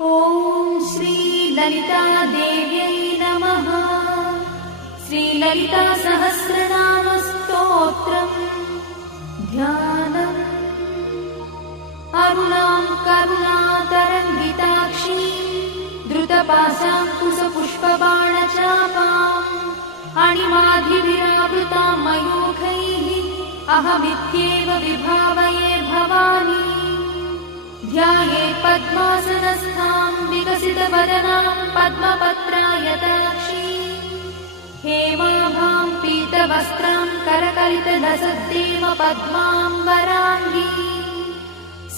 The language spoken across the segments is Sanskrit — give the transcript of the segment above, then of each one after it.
ॐ श्री ललिता देव्यै नमः। श्री ललिता सहस्रनाम स्तोत्रम् ध्यानम्। अरुणां करुणातरङ्गिताक्षीं द्रुतपाशाङ्कुशपुष्पबाणचापाम् अणिमाधिविरावृतां मयूखैः अहमित्येव विभावये भवानी। ध्याये पद्मासनस्थां विकसितवदनां पद्मपत्रायताक्षीं हेमाभां पीतवस्त्रां करकलितलसद्देव पद्मां वराङ्गी।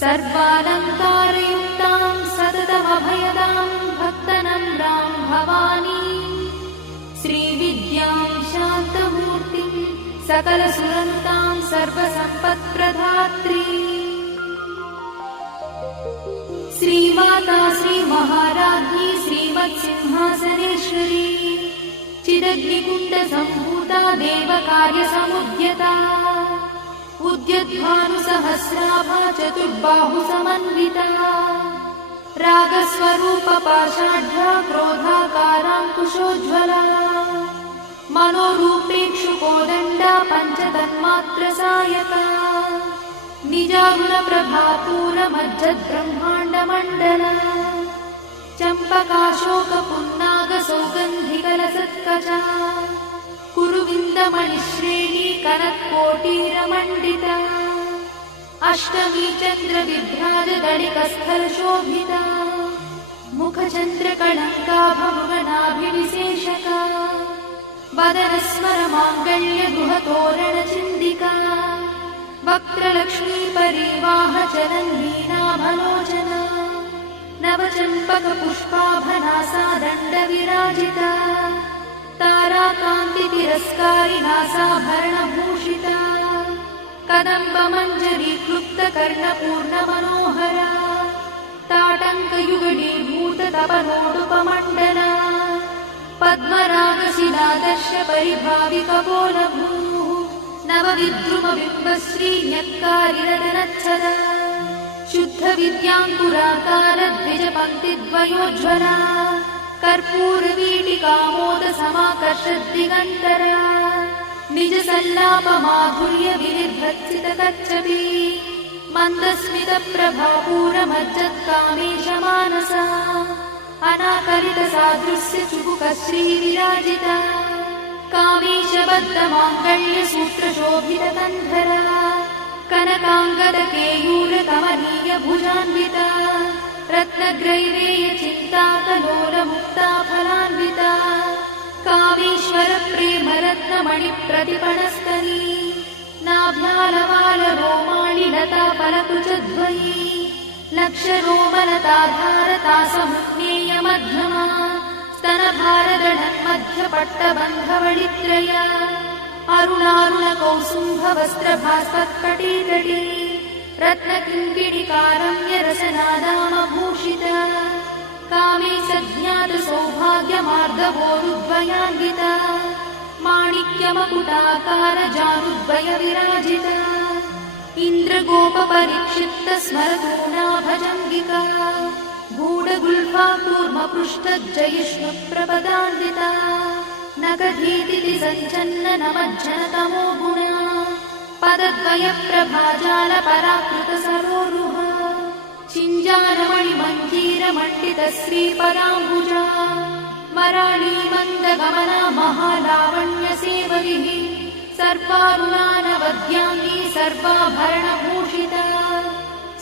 सर्वालङ्कारयुक्तां सततमभयदां भक्तनम्रां भवानी। श्रीविद्यां शान्तमूर्तिं सकलसुरनुतां सर्वसम्पत्प्रदात्री। श्रीमाता श्रीमहाराज्ञी श्रीमत्सिंहासनेश्वरी चिदग्निकुण्डसम्भूता देवकार्यसमुद्यता उद्यद्भानुसहस्राभा चतुर्बाहुसमन्विता रागस्वरूपपाषाढ्या क्रोधाकाराङ्कुशोज्ज्वला मनोरूपेक्षुकोदण्डा पञ्चतन्मात्रसायका निजागुणप्रभापूरमज्जद्ब्रह्माण्डमण्डला चम्पकाशोकपुन्नागसौगन्धिकलसत्कचा कुरुविन्दमणिश्रेणी कनत्कोटीरमण्डिता अष्टमी चन्द्रविभ्राजदलिकस्थलशोभिता मुखचन्द्रकलङ्काभमृगनाभिविशेषका वदनस्मरमाङ्गल्यगृहतोरणचिन्दिका वक्त्रलक्ष्मीपरिवाहचरन्वीनाभलोचना नवचम्पकपुष्पाभनासा दण्डविराजिता ताराकान्तितिरस्कारिनासाभरणभूषिता कदम्बमञ्जरीक्लुप्तकर्णपूर्णमनोहरा ताटङ्कयुगडीभूततपनोडुपमण्डला पद्मरागशिलादर्शपरिभाविकपोलभूः नवविद्रुमबिम्बश्रीन्यक्कारिरदनच्छदा शुद्धविद्याङ्कुराकारद्विजपङ्क्तिद्वयोज्ज्वला कर्पूरवीटिकामोदसमाकर्षद्दिगन्तरा निजसल्लापमाधुर्यविनिर्भर्त्सितकच्छपी मन्दस्मितप्रभापूरमज्जत्कामेशमानसा अनाकलितसादृश्यचुबुकश्रीविराजिता कामेशबद्धमाङ्गल्यसूत्रशोभितकन्धरा कनकाङ्गदकेयूरकमनीयभुजान्विता रत्नग्रैवेयचिन्ताकलोलमुक्ताफलान्विता कामेश्वरप्रेमरत्नमणिप्रतिपणस्तनी नाभ्यालवालरोमाणिलताफलकुचद्वयी लक्षरोमलताधारतासमुज्ञेयमध्यमा स्तनभारदढन्मध्यपट्टबन्धवडित्रया अरुणारुणकौसुम्भवस्त्रभास्वत्कटीतटी रत्नकिङ्किणिकारम्यरसनादामभूषिता कामे सज्ञातसौभाग्यमार्गवोरुद्वयान्विता माणिक्यमकुटाकारजानुद्वयविराजिता इन्द्रगोपपरिक्षिप्तस्मरतूणाभजङ्गिका गूढगुल्फा कूर्मपृष्ठज्जयिष्णुप्रपदान्विता नगधीतिसञ्चन्ननमज्जनतमो गुणा पदद्वयप्रभाजालपराकृतसरोरुहा चिञ्जानमणिमञ्जीरमण्डितश्रीपदाम्बुजा मराळीमन्दगमना महालावण्यसेवलिः सर्वारुणानवद्याङ्गी सर्वाभरणभूषिता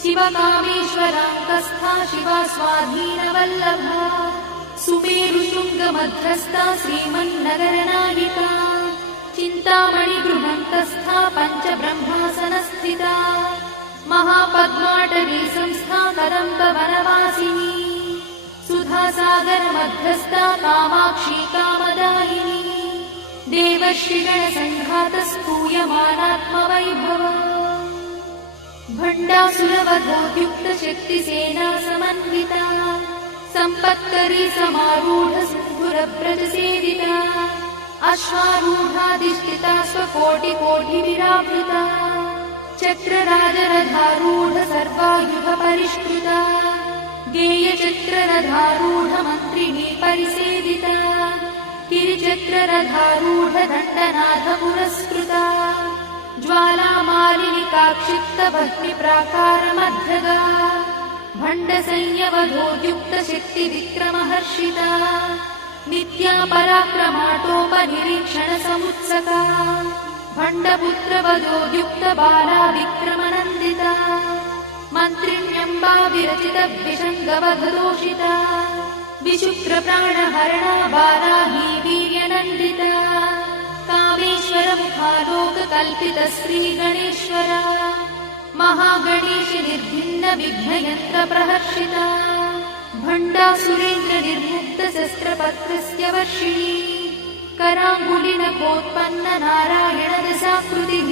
शिवकामेश्वराङ्कस्था शिवा स्वाधीनवल्लभा सुमेरुशृङ्गमध्यस्था श्रीमन्नगरनायिका चिन्तामणिगृहन्तस्था पञ्चब्रह्मासनस्थिता महापद्माटवी संस्था कदम्बवनवासिनी सुधासागरमध्यस्था कामाक्षी कामदायिनी देवर्षिगणसङ्घातस्तूयमानात्मवैभवा भण्डासुरवधोद्युक्तशक्तिसेना समन्विता सम्पत्करी समारूढसिन्धुरव्रजसेविता अश्वारूढाधिष्ठिता स्वकोटिकोटिविरावृता चक्रराजरथारूढ सर्वायुधपरिष्कृता गेय वीरचक्ररथारूढमन्त्रिणी परिसेविता गिरिचक्ररथारूढदण्डनाथपुरस्कृता ज्वालामालिनिकाक्षिप्तभक्तिप्राकारमध्यगा भण्डसंयवधोद्युक्तशक्तिविक्रमहर्षिता नित्या पराक्रमाटोपनिरीक्षणसमुत्सका भण्डपुत्रवधोद्युक्तबाला विक्रमनन्दिता मन्त्रिण्यम्बा विरचितविषङ्गवधदोषिता विशुक्रप्राणहरणा बाला हि वीर्यनन्दिता कामेश्वरमुखालोककल्पितश्रीगणेश्वरा महागणेश निर्भिन्नविघ्नयन्त्रप्रहर्षिता भण्डासुरेन्द्रनिर्मुक्तशस्त्रपत्रस्य वर्षिणी कराङ्गुलिनखोत्पन्ननारायणदशाकृतिः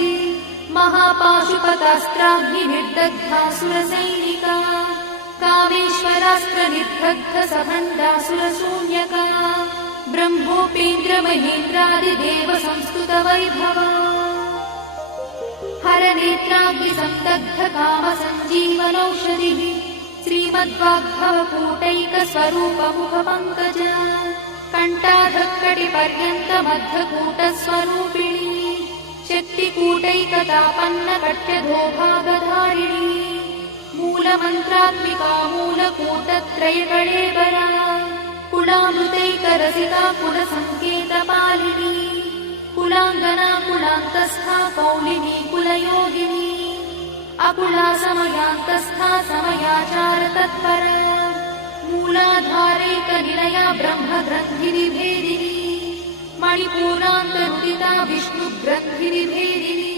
महापाशुपतास्त्राग्निर्दग्धासुरसैनिका कामेश्वरास्त्रनिर्दग्धसभण्डासुरशून्यका ब्रह्मोपेन्द्रमहेन्द्रादिदेवसंस्तुतवैभवा हरनेत्राग्निसन्दग्धकामसञ्जीवनौषधिः श्रीमद्वाग्भवकूटैकस्वरूपमुखपङ्कज कण्ठाधक्कटिपर्यन्तमद्धकूटस्वरूपिणी शक्तिकूटैकतापन्नकट्यधोभागधारिणी मूलमन्त्रात्मिका मूलकूटत्रयकळेबरा कुलामृतैकरसिका कुलसङ्केतपालिनी कुलाङ्गना कुलान्तस्था कौलिनी कुलयोगिनी अकुला समयान्तस्था समयाचारतत्परा मूलाधारैकनिलया ब्रह्मग्रन्थिनिभेदिनी मणिपूरान्तरुदिता विष्णुग्रन्थिनिभेदिनी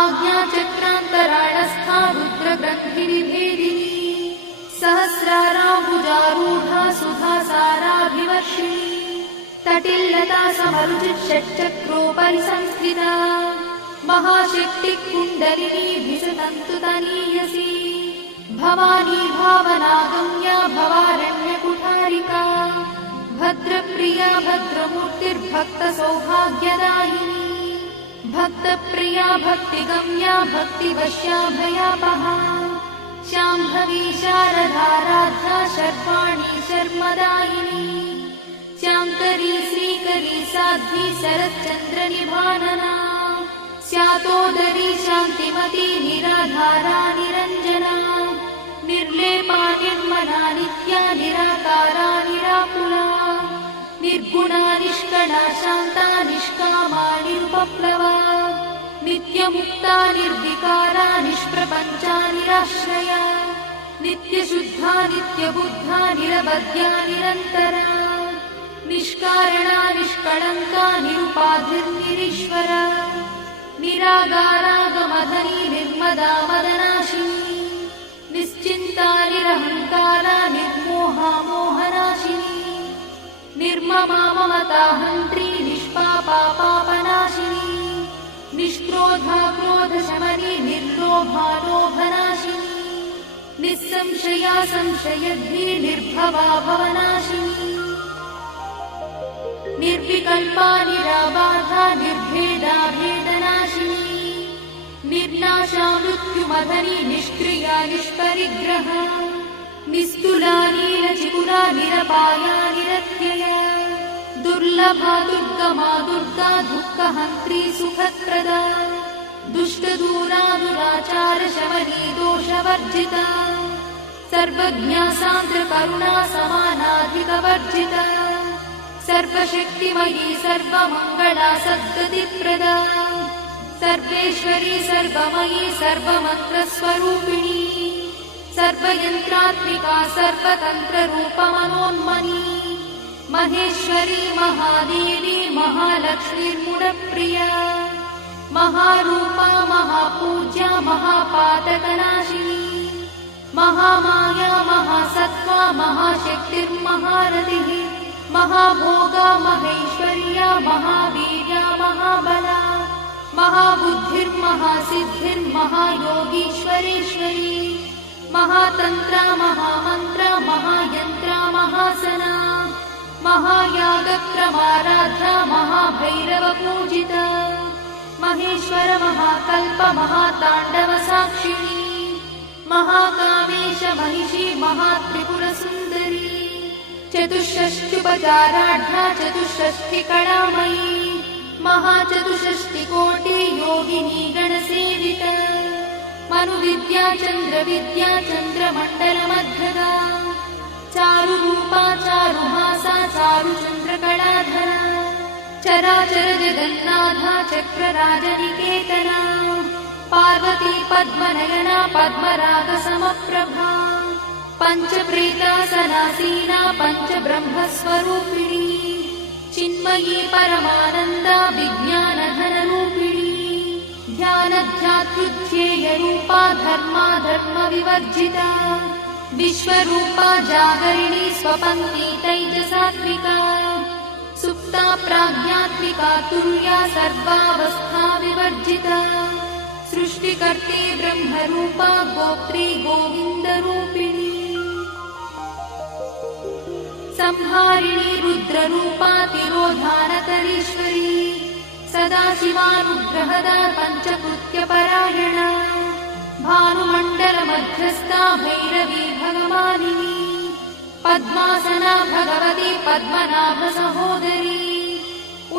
आज्ञाचक्रान्तराळस्था रुद्रग्रन्थिनिभेदिनी सहस्राराम्बुजारूढा सुधासाराभिवर्षिणी तटिल्लता समरुचिषट्चक्रोपरि संस्थिता महाशक्तिकुण्डलिनी भिषतन्तुतनीयसी भवानी भावनागम्या भवारण्यकुठारिका भद्रप्रिया भद्रमूर्तिर्भक्तसौभाग्यदायिनी भक्तप्रिया भक्तिगम्या भक्तिवश्या भयापहा शाम्भवी शारदाराध्या शर्वाणी शर्मदायिनी शाङ्करी श्रीकरी साध्वी शरच्चन्द्रनिभानना स्यातोदरी शान्तिमती निराधारा निरञ्जना निर्लेपा निर्मला नित्या निराकारा निराकुला निर्गुणा निष्कला शान्ता निष्कामा निरुपप्लवा नित्यमुक्ता निर्विकारा निष्प्रपञ्चा निराश्रया नित्यशुद्धा नित्यबुद्धा निरवध्या निरन्तरा निष्कारणा निष्कळङ्का निरुपाधिर्निरीश्वरा निरागारागमधनी निर्मदा मदनाशिनी निश्चिन्ता निरहङ्कारा निर्मोहा मोहनाशिनी निर्ममा ममता हन्त्री निष्पापा पापनाशिनी निष्क्रोधा क्रोधशमनी निर्लोभा लोभनाशिनी निस्संशया संशयद्धि निर्भवा भवनाशिनी निर्विकल्पा निराबाधा निर्भेदा भेदनाशिनी निर्नाशा मृत्युमधनी निष्क्रिया निष्परिग्रहा निस्तुला नीलचिकुरा निरपाया निरत्यया दुर्लभा दुर्गमा दुर्गा दुःखहन्त्री सुखप्रदा दुष्टदूरा दुराचारशमनी दोषवर्जिता सर्वज्ञा सान्द्रकरुणा समानाधिकवर्जिता सर्वशक्तिमयी सर्वमङ्गला सद्गतिप्रदा सर्वेश्वरी सर्वमयी सर्वमन्त्रस्वरूपिणी सर्वयन्त्रात्मिका सर्वतन्त्ररूपमनोन्मनी महेश्वरी महादेवी महालक्ष्मीर्मुडप्रिया महारूपा महापूज्या महापातकनाशिनी महामाया महासत्त्वा महाशक्तिर्महारथिः महाभोगा महेश्वर्या महावीर्या महाबला महाबुद्धिर्महासिद्धिर्महायोगीश्वरेश्वरी महातन्त्रा महामन्त्रा महायन्त्रा महासना महायागक्रमाराध्या महाभैरवपूजिता महेश्वर महाकल्प महाताण्डवसाक्षिणी महाकामेश महिषी महात्रिपुरसुन्दरी चतुष्षष्ट्युपचाराढ्या चतुष्षष्टिकलामयी महाचतुष्षष्टिकोटि योगिनी गणसेवित मनुविद्या चन्द्रविद्या चन्द्रमण्डलमध्यगा चारुरूपा चारुहासा चारुचन्द्रकलाधरा चराचर जगन्नाथा चक्रराजनिकेतना पार्वती पद्मनयना पद्मरागसमप्रभा पञ्चप्रेतासनासीना पञ्चब्रह्मस्वरूपिणी चिन्मयी परमानन्दा विज्ञानघनरूपिणी ध्यानध्यातृध्येयरूपा धर्माधर्मविवर्जिता विश्वरूपा जागरिणी स्वपङ्क्ति तैजसात्विका सुप्ता प्राज्ञात्मिका तुल्या सर्वावस्था विवर्जिता सृष्टिकर्त्री ब्रह्मरूपा गोप्त्री गोविन्दरूपिणी संहारिणी रुद्ररूपा तिरोधानकरीश्वरी सदाशिवानुग्रहदा पञ्चकृत्यपरायणा भानुमण्डलमध्यस्था भैरवी भगवानिनी पद्मासना भगवती पद्मनाभसहोदरी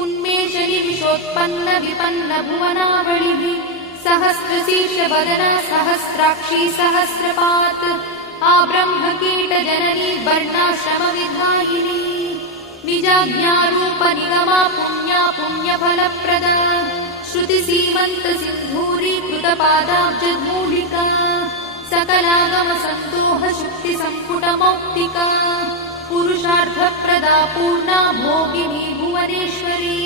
उन्मेषनिमिषोत्पन्न विपन्न भुवनावलिः सहस्रशीर्षवदना सहस्राक्षी सहस्रपात् आब्रह्मकीटजननी वर्णाश्रमविधायिनी निजाज्ञारूपनिगमा पुण्या पुण्यफलप्रदा श्रुतिसीमन्तसिन्धूरीकृतपादाब्जधूलिका सकलागमसन्दोहशुक्तिसम्पुटमौक्तिका पुरुषार्थप्रदा पूर्णा भोगिनी भुवनेश्वरी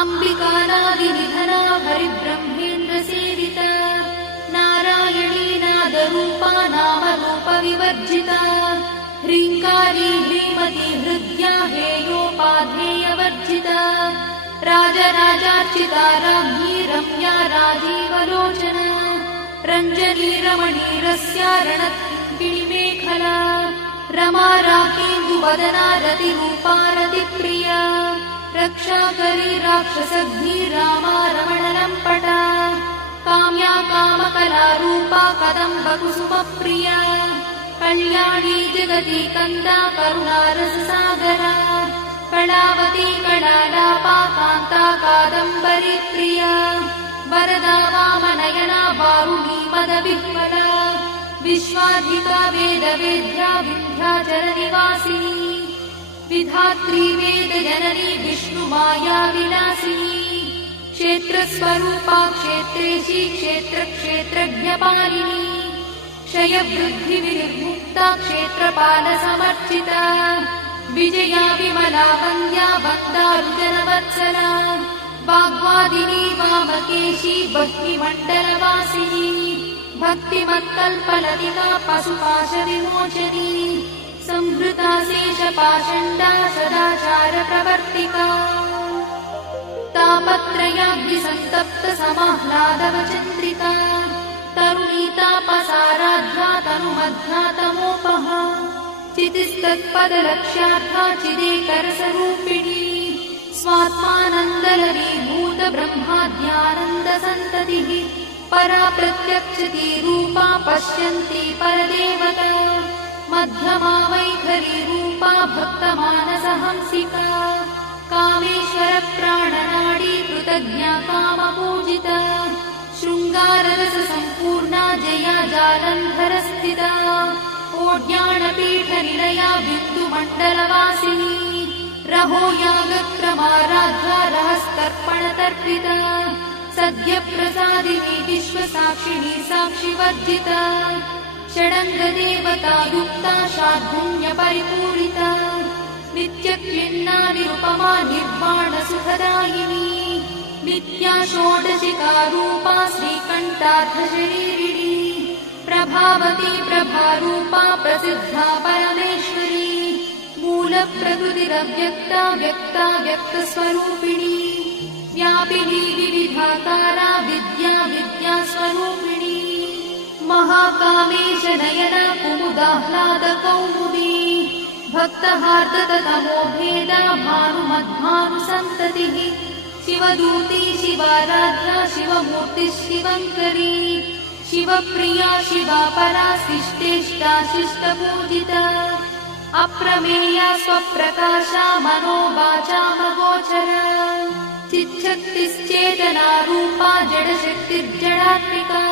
अम्बिकानादिनिधना हरिब्रह्मेन्द्रसेविता नारायणी नादरूपा नामरूपविवर्जिता ह्रीङ्कारी ह्रीमती हृद्या हेयोपाधेयवर्जिता राजराजार्चिता राज्ञी रम्या राजीवलोचना रञ्जनी रमणीरस्या रणत्किणिमेखला रमा राकेन्दुवदना रतिरूपा रतिप्रिया रक्षाकरी राक्षसग्नी रामा रमणलम्पटा काम्या कामकलारूपा कदम्बकुसुमप्रिया कल्याणी जगती कन्दा करुणारससागरा कलावती कलालापा कान्ता कादम्बरी प्रिया वरदा वामनयना वारुणी मदविह्वला विश्वाधिका वेदवेद्या विन्ध्याचलनिवासिनी विधात्री वेदजननी विष्णुमाया विलासिनी क्षेत्रस्वरूपा क्षेत्रेशी क्षेत्रक्षेत्रज्ञपालिनी क्षयवृद्धिविनिर्मुक्ता क्षेत्रपालसमर्चिता विजया विमला वन्द्या वन्दारुजनवत्सला वाग्वादिनी वामकेशी बह्निमण्डलवासिनी भक्तिमत्कल्पलतिका पशुपाशविमोचनी संहृता शेषपाषण्डा सदाचारप्रवर्तिका तापत्रयाग्निसन्तप्त समाह्लादवचन्द्रिका तरुणीतापसाराध्या तनुमध्या तमोपहा चितिस्तत्पदलक्ष्यार्था चिदेकरसरूपिणी स्वात्मानन्दलरीभूत ब्रह्माद्यानन्दसन्ततिः परा प्रत्यक्षती रूपा पश्यन्ती परदेवता मध्यमा वैखरी रूपा भक्तमानसहंसिका कामेश्वरप्राणनाडी कृतज्ञा कामपूजिता शृङ्गाररससम्पूर्णा जया जालन्धरस्थिता ओड्याणपीठनिलया बिन्दुमण्डलवासिनी रहो यागक्रमाराध्या रहस्तर्पणतर्पिता सद्यप्रसादिनी विश्वसाक्षिणी साक्षिवर्जिता षडङ्गदेवता युक्ता शार्दूल्यपरिपूरिता नित्यक्लिन्ना निरुपमा निर्वाणसुखदायिनी नित्या षोडशिकारूपा श्रीकण्ठार्थशरीरिणी प्रभावती प्रभारूपा प्रसिद्धा परमेश्वरी मूलप्रकृतिरव्यक्ता व्यक्ता व्यक्तस्वरूपिणी व्यापिनी विविधाकारा विद्या विद्यास्वरूपिणी महाकामेश नयना कुमुदाह्लादकौमुदी भक्तहार्दतमो भेदा भानुमद्भानुसन्ततिः शिवदूती शिवाराध्या शिवमूर्तिः शिवङ्करी शिवप्रिया शिवा परा शिष्टेष्टा शिष्टपूजिता अप्रमेया स्वप्रकाशा मनोवाचामगोचरा चिच्छक्तिश्चेतनारूपा जडशक्तिर्जडात्मिका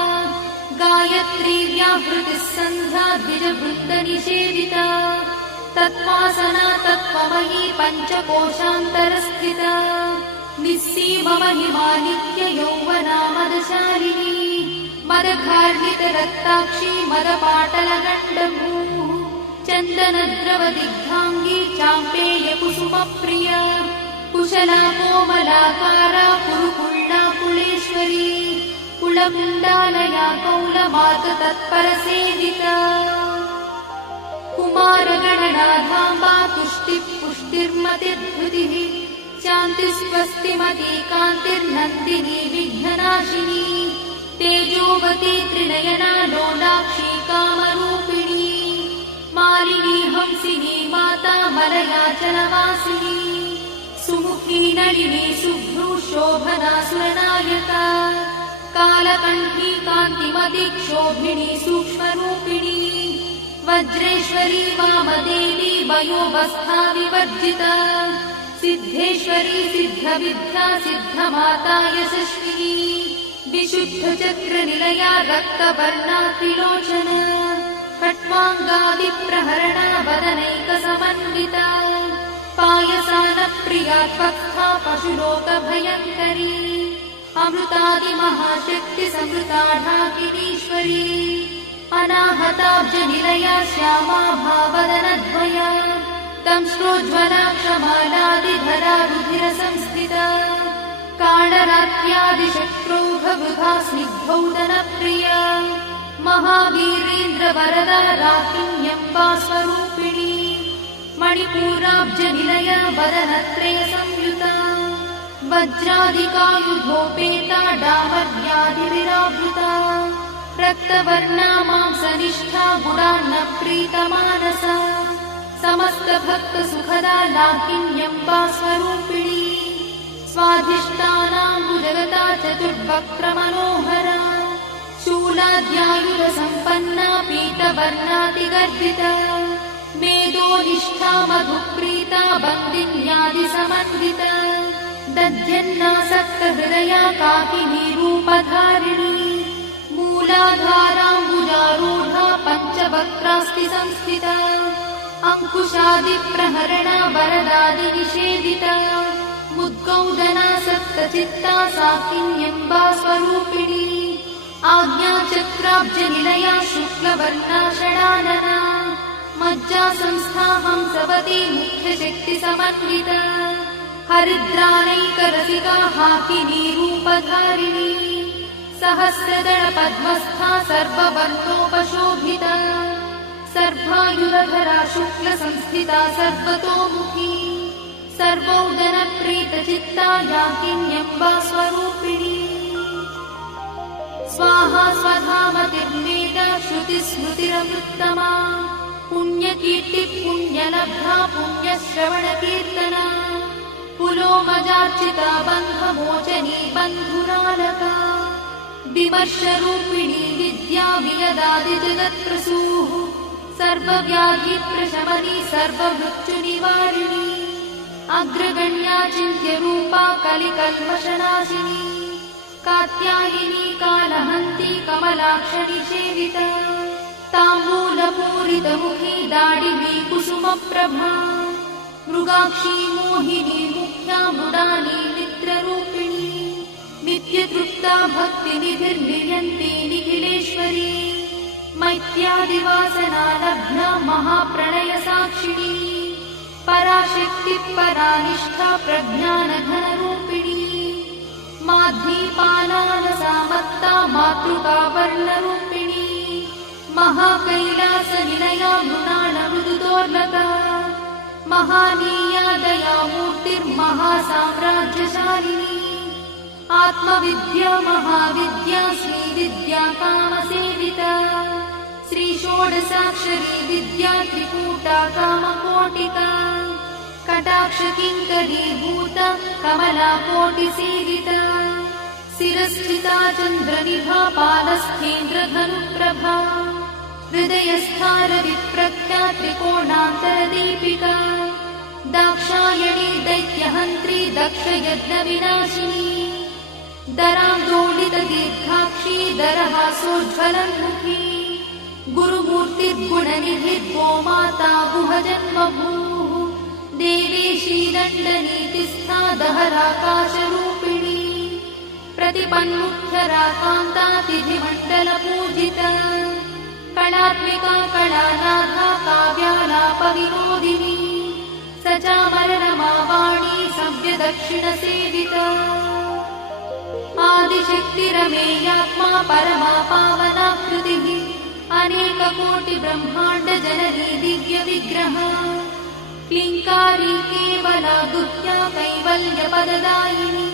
गायत्री व्याहृतिः सन्ध्या द्विजवृन्दनिषेविता तत्त्वासना तत्त्वमयी पञ्चकोशान्तरस्थिता निस्सीममहिमा नित्ययौवना मदशालिनी मदघार्णितरक्ताक्षी मदपाटलगण्डभूः चन्दनद्रवदिग्धाङ्गी चाम्पेयकुसुमप्रिया कुशला कोमलाकारा कुरुकुल्ला कुलेश्वरी कुलकुण्डालया कौलमार्गतत्परसेविता कुमारगणनाधाम्बा तुष्टिः पुष्टिर्मतिर्धृतिः शान्तिस्वस्तिमती कान्तिर्नन्दिनी विघ्ननाशिनी तेजोवती त्रिनयना लोलाक्षी कामरूपिणी मालिनी हंसिनी माता मलयाचलवासिनी सुमुखी नलिनी शुभ्रू शोभना सुरनायका कालकण्ठी कान्तिमती क्षोभिणी सूक्ष्मरूपिणी वज्रेश्वरी वामदेवी वयोवस्था विवर्जिता सिद्धेश्वरी सिद्धविद्या सिद्धमाता यशस्विनी विशुद्धचक्रनिलया रक्तवर्णा त्रिलोचना खट्वाङ्गादिप्रहरणा वदनैकसमन्विता पायसानप्रिया त्वक्था पशुलोकभयङ्करी अमृतादिमहाशक्तिसमृता ढाकिनीश्वरी अनाहताब्जनिलया श्यामा भावदनद्वया दंष्ट्रोज्ज्वला क्षमालादिधरा रुधिरसंस्थिता कालरात्र्यादिशक्रोभवृथा स्निग्धौदनप्रिया महावीरेन्द्रवरदा राकिन्यम्बा स्वरूपिणी मणिपूराब्जनिलया वदनत्रयसंयुता वज्रादिकायुधोपेता डामर्यादिविरावृता रक्तवर्णा मांसनिष्ठा गुणान्नप्रीतमानसा समस्तभक्तसुखदा लाकिन्यम्बा स्वरूपिणी स्वाधिष्ठानाम्बुजगता चतुर्वक्त्रमनोहरा शूलाद्यायुधसम्पन्ना पीतवर्णातिगर्भिता मेदोनिष्ठा मधुप्रीता बन्दिन्यादिसमन्विता दध्यन्नासक्तहृदया काकिनी रूपधारिणी मूलाधाराम्बुजारूढा पञ्चवक्त्रास्ति संस्थिता अङ्कुशादिप्रहरणा वरदादिनिषेविता मुद्गौदनासक्तचित्ता साकिन्यम्बा स्वरूपिणी आज्ञाचक्राब्जनिलया शुक्लवर्णा षडानना मज्जासंस्था हंसवती मुख्यशक्तिसमन्विता हरिद्रानैकरसिका हाकिनी रूपधारिणी सहस्रदलपद्मस्था सर्ववर्णोपशोभिता सर्वायुधधरा शुक्लसंस्थिता सर्वतोमुखी सर्वौदनप्रीतचित्ता याकिन्यम्बा स्वरूपिणी स्वाहा स्वधामतिर्मेधा श्रुतिस्मृतिरमृत्तमा पुण्यकीर्तिः पुण्यलब्धा पुण्यश्रवणकीर्तना पुलोमजार्चिता बन्धमोचनी बन्धुरालका विमर्शरूपिणी विद्या वियदादिजगत्प्रसूः सर्वव्याधिप्रशमनी सर्वमृत्युनिवारिणी अग्रगण्या चिन्त्यरूपा कलिकल्मषनाशिनी कात्यायिनी कालहन्ती कमलाक्षनिषेविता ताम्बूलपूरितमुखी दाडिनी कुसुमप्रभा मृगाक्षी मोहिनी मुख्या मृडानी मित्ररूपिणी नित्यतृप्ता भक्तिनिधिर्निर्यन्ती निखिलेश्वरी मैत्यादिवासना लब्धा महाप्रणयसाक्षिणी पराशक्तिः परानिष्ठा प्रज्ञानघनरूपिणी माध्वीपालानसामत्ता मातृकावर्णरूपिणी महाकैलासनिलया मृणालमृदुदोर्लका महानीया दयामूर्तिर्महासाम्राज्यशालिनी आत्मविद्या महाविद्या श्रीविद्या कामसेविता श्रीषोडशाक्षरी विद्या त्रिकूटा कामकोटिका कटाक्षकिङ्करीभूता कमलाकोटिसेविता शिरस्थिता चन्द्रनिभा पालस्थेन्द्रधनुप्रभा हृदयस्थारविप्रख्या त्रिकोणान्तरदीपिका दाक्षायणी दैत्यहन्त्री दक्षयज्ञविनाशिनी दरान्दोलितदीर्घाक्षी दरहासोज्ज्वलन्मुखी गुरुमूर्तिर्गुणनिधिर्गो माता गुहजन्मभूः देवेशी दण्डनीतिस्था दहराकाशरूपिणी प्रतिपन्मुख्यराकान्तातिथिमण्डलपूजिता कलात्मिका कलानाथा काव्यालापविनोदिनी सचामररमावाणी सव्यदक्षिणसेविता आदिशक्तिरमेयात्मा परमा पावनाकृतिः अनेककोटिब्रह्माण्डजननी दिव्यविग्रह क्लीङ्कारी केवला गुह्या कैवल्यपददायिनी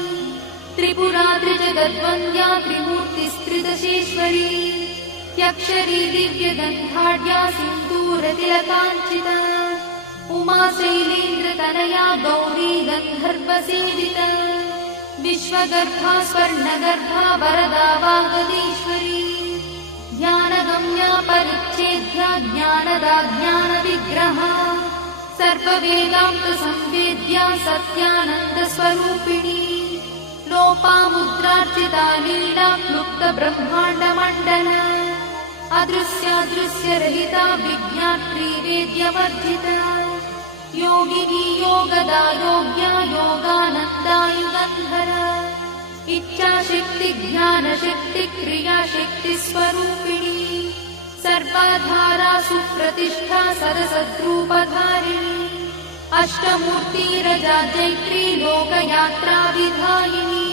त्रिपुरा त्रिजगद्वन्द्या त्रिमूर्तिस्त्रिदशेश्वरी यक्षरी दिव्यगन्धाढ्या सिन्दूरतिलकाञ्चिता उमा शैलेन्द्रतनया गौरी गन्धर्वसेविता विश्वगर्भा स्वर्णगर्भा वरदा वागदीश्वरी ध्यानगम्या परिच्छेद्या ज्ञानदा ज्ञानविग्रहा सर्ववेदान्तसंवेद्या सत्यानन्दस्वरूपिणी लोपामुद्रार्चिता लीला क्लुप्तब्रह्माण्डमण्डला अदृश्यादृश्यरहिता विज्ञात्री वेद्यवर्जिता योगिनी योगदा योग्या योगानन्दा युगन्धरा इच्छाशक्ति ज्ञानशक्ति क्रियाशक्तिस्वरूपिणी सर्वाधारा सुप्रतिष्ठा सदसद्रूपधारिणी अष्टमूर्तिरजा जैत्री लोकयात्रा विधायिनी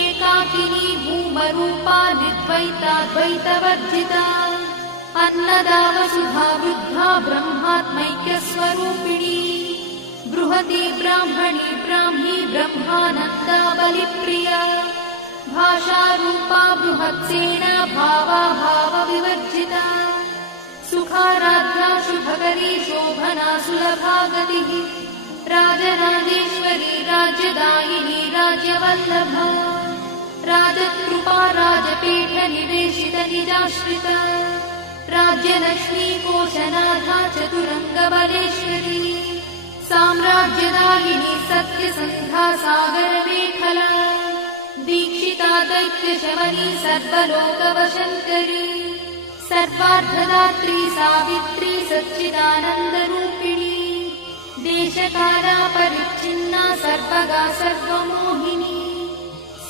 एकाकिनी भूमरूपा निर्द्वैताद्वैतवर्जिता अन्नदा वसुधा वृद्धा ब्रह्मात्मैक्यस्वरूपिणी बृहती ब्राह्मणी ब्राह्मी ब्रह्मानन्दा बलिप्रिया भाषारूपा बृहत्सेना भावा भावविवर्जिता सुखाराध्या शुभकरी शोभना सुलभा गतिः राजराजेश्वरी राज्यदायिनी राज्यवल्लभा राजकृपा राजपीठनिवेशितनिजाश्रिता राज्यलक्ष्मी कोशनाथा चतुरङ्गबलेश्वरी साम्राज्यदायिनी सत्यसन्धा सागरमेखला दीक्षिता दैत्यशमनी सर्वलोकवशङ्करी सर्वार्थदात्री सावित्री सच्चिदानन्दरूपिणी देशकाला परिच्छिन्ना सर्वगा सर्वमोहिनी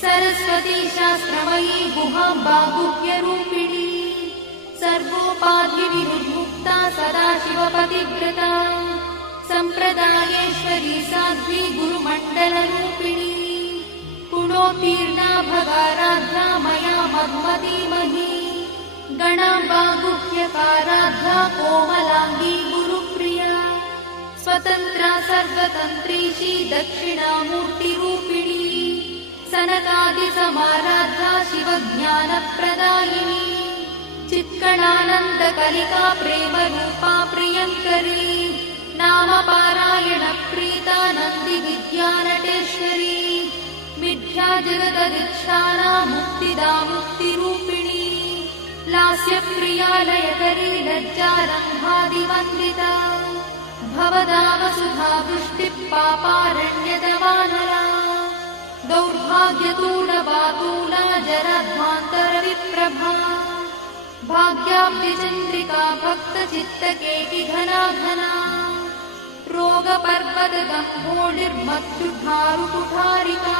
सरस्वती शास्त्रमयी गुहाम्बा गुह्यरूपिणी सर्वोपाधिविनिर्मुक्ता सदाशिवपतिव्रता सम्प्रदायेश्वरी साध्वी गुरुमण्डलरूपिणी गुणोत्तीर्णा भगाराध्या मया मधुमतीमही गणाम्बा गुह्यकाराध्या कोमलाङ्गी गुरुप्रिया स्वतन्त्रा सर्वतन्त्रीशी दक्षिणामूर्तिरूपिणी सनकादिसमाराध्या शिवज्ञानप्रदायिनी चित्कणानन्दकलिका प्रेमरूपा प्रियङ्करी नामपारायणप्रीता नन्दिविद्यानटेश्वरी मिथ्या जगदधिष्ठाना मुक्तिदा मुक्तिरूपिणी लास्यप्रिया लयकरी लज्जारम्भादिवन्दिता भवदा वसुधा वृष्टिः पापारण्यदवानला दौर्भाग्यतूलवातूला जराध्वान्तरविप्रभा भाग्याब्धिचन्द्रिका भक्तचित्तकेकि घना घना रोगपर्वतगम्भोलिर्मत्युद्धारुकुठारिका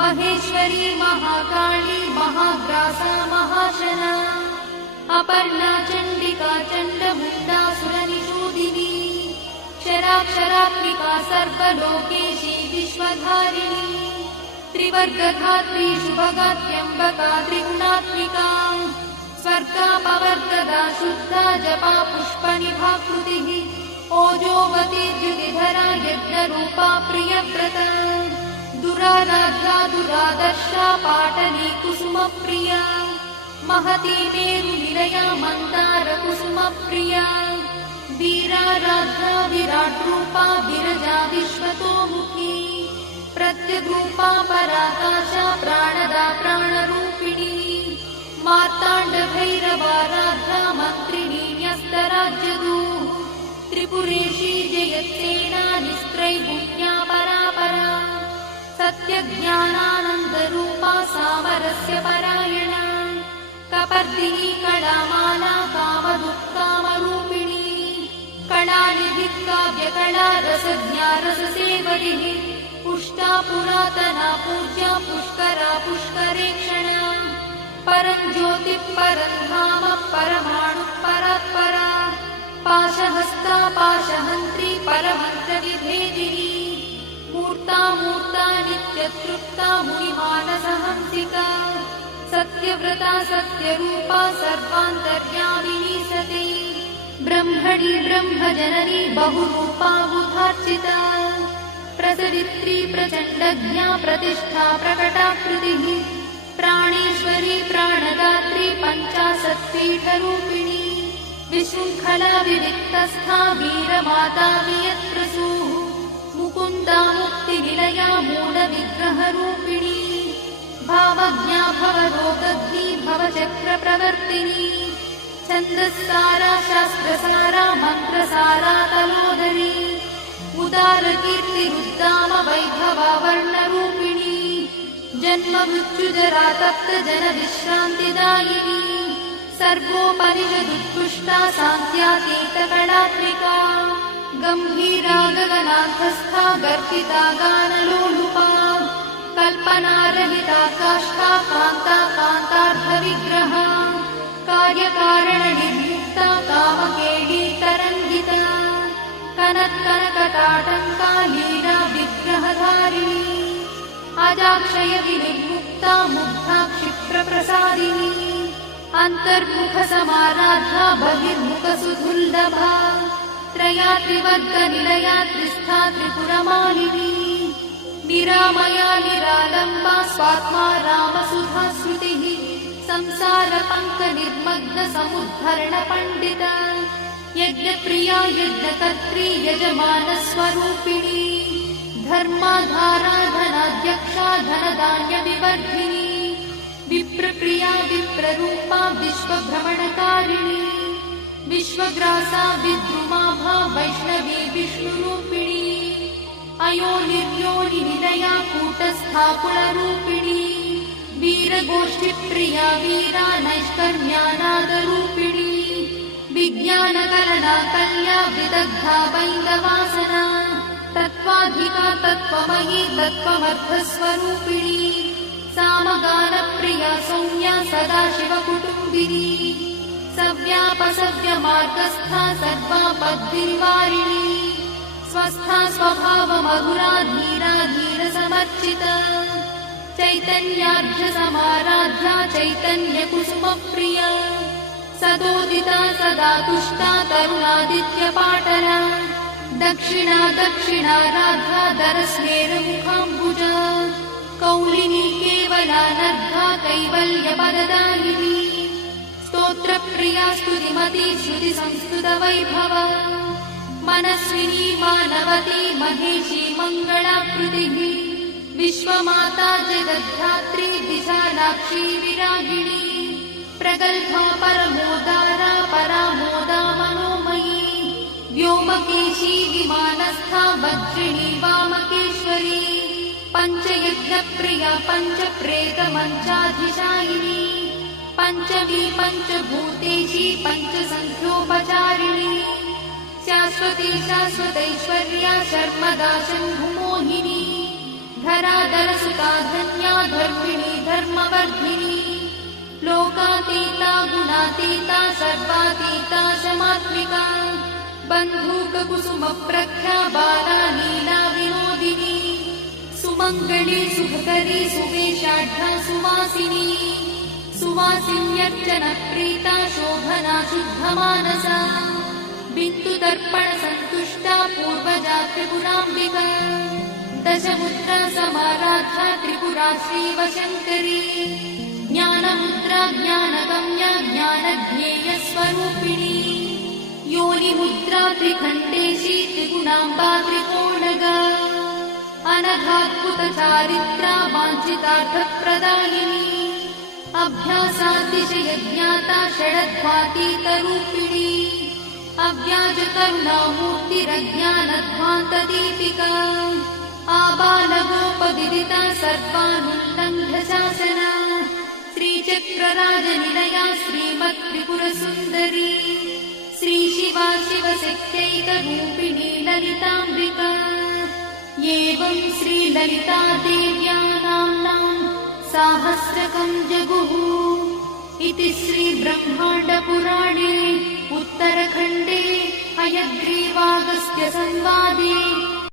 महेश्वरी महाकाली महाग्रासा महाशना अपर्णा चण्डिका चण्डमुण्डासुरनिषूदिनी क्षराक्षरात्मिका सर्वलोकेशी विश्वधारिणी त्रिवर्गधात्री शुभगात्र्यम्बका त्रिगुणात्मिका स्वर्गापवर्गदा शुद्धा जपा पुष्पनिभाकृतिः ओजोवती द्युतिधरा यज्ञरूपा प्रियव्रता दुराराध्या दुरादर्शा पाटली कुसुमप्रिया महती मेरुनिलया मन्दारकुसुमप्रिया वीराराध्या विराट्रूपा विरजा विश्वतोमुखी प्रत्यग्रूपा पराकाशा प्राणदा प्राणरूपिणी मार्ताण्डभैरवाराध्या सत्यज्ञानानन्दरूपा सामरस्य परायणा कपर्दिनी कलामाला कामदुःखामरूपिणी कलानिधिकाव्यकला रसज्ञा रससेवरिः पुष्टा पुरातना पूज्या पुष्करा पुष्करेक्षणा परं ज्योतिः परं धाम परमाणुः परात्परा पाशहस्ता पाशहन्त्री परमन्त्रविभेदिनी मूर्ता मूर्ता नित्यतृप्ता मुनिमानसहंसिका सत्यव्रता सत्यरूपा सर्वान्तर्यामिनी सती ब्रह्मणि ब्रह्मजननी बहुरूपा बुधार्चिता प्रसवित्री प्रचण्डज्ञा प्रतिष्ठा प्रकटाकृतिः प्राणेश्वरी प्राणदात्री पञ्चाशत्पीठरूपिणी विशृङ्खला विविक्तस्था वीरमाता वियत्प्रसूः मुकुन्दा मुक्तिनिलया मूलविग्रहरूपिणी भावज्ञा भवरोगग्नी भवचक्रप्रवर्तिनी छन्दस्सारा शास्त्रसारा मन्त्रसारा तलोदरी उदारकीर्तिरुद्दाम वैभवा वर्णरूपिणी जन्ममृत्युजरा तप्तजनविश्रान्तिदायिनी सर्वोपनिषदुत्कृष्टा सान्त्यातीतकलात्मिका गम्भीरा गगनान्तस्था गर्भिता गानलोलुपा कल्पनारहिता काष्ठा कान्ता कान्तार्थविग्रहा कार्यकारणनिर्मुक्ता कामकेली तरङ्गिता कनत्कनकटाटङ्का लीला विग्रहधारिणी अजाक्षय विनिर्मुक्ता मुग्धा क्षिप्रप्रसादिनी अन्तर्मुखसमाराधा बहिर्मुखसुदुर्लभा त्रया त्रिवर्गनिलया त्रिस्था त्रिपुरमालिनी निरामया निरालम्बा स्वात्मा रामसुधा श्रुतिः संसारपङ्कनिर्मग्नसमुद्धरणपण्डिता यज्ञप्रिया यज्ञकर्त्री यजमानस्वरूपिणी धर्माधारा धनाध्यक्षा धनधान्यविवर्धिनी विप्रप्रिया विप्ररूपा विश्वभ्रमणकारिणी विश्वग्रासा विद्रुमाभा वैष्णवी विष्णुरूपिणी अयोनिर्योनिनिलया कूटस्था कुलरूपिणी वीरगोष्ठिप्रिया वीरा नैष्कर्म्यानादरूपिणी विज्ञानकरणा कल्या विदग्धा वैन्दवासना तत्त्वाधिका तत्त्वमयी तत्त्वमर्थस्वरूपिणी सामगानप्रिया सौम्या सदाशिवकुटुम्बिनी सव्यापसव्यमार्गस्था सर्वापद्विनिवारिणी स्वस्था स्वभावमधुरा धीरा धीरसमर्चिता चैतन्यार्घ्यसमाराध्या चैतन्यकुसुमप्रिया सदोदिता सदा तुष्टा तरुणादित्यपाटला दक्षिणा दक्षिणाराध्या दरस्मेरमुखाम्बुजा कौलिनी केवलानर्घा कैवल्यपददायिनी स्तोत्रप्रिया स्तुतिमती श्रुतिसंस्तुतवैभवा मनस्विनी मानवती महेशी मङ्गलाकृतिः विश्वमाता जगद्धात्री विशालाक्षी विरागिणी प्रगल्भा परमोदारा परामोदा मनोमयी व्योमकेशी विमानस्था वज्रिणी वामकेश्वरी पञ्चयज्ञप्रिया पञ्चप्रेतमञ्चाधिशायिनी पञ्चमी पञ्चभूतेशी पञ्चसङ्ख्योपचारिणी शाश्वती शाश्वतैश्वर्या शर्मदा शम्भुमोहिनी धराधरसुता धन्या धर्मिणी धर्मवर्धिनी लोकातीता गुणातीता सर्वातीता शमात्मिका बन्धूककुसुमप्रख्या बाला लीला विनोदिनी सुमङ्गली सुभकरी सुवेशाढ्या सुवासिनी सुवासिन्यर्चनप्रीता शोभना शुद्धमानसा बिन्दुदर्पणसन्तुष्टा पूर्वजा त्रिपुराम्बिका दशमुद्रा समाराध्या त्रिपुरा श्रीवशङ्करी ज्ञानमुद्रा ज्ञानगम्या ज्ञानज्ञेयस्वरूपिणी योनिमुद्रा त्रिखण्डेशी त्रिगुणाम्बा त्रिकोणगा अनघाद्भुतचारित्रा वाञ्छितार्थप्रदायिनी अभ्यासातिशयज्ञाता षडध्वातीतरूपिणी अव्याजकरुणामूर्तिरज्ञानध्वान्तदीपिका आबालगोपविदिता क्षिप्रराजनिलया श्रीमत्त्रिपुरसुन्दरी श्रीशिवा शिवशक्त्यैकरूपिणी ललिताम्बिका एवं श्रीललितादेव्या नाम्नां साहस्रकं जगुः इति श्रीब्रह्माण्डपुराणे उत्तरखण्डे हयग्रीवागस्त्यसंवादे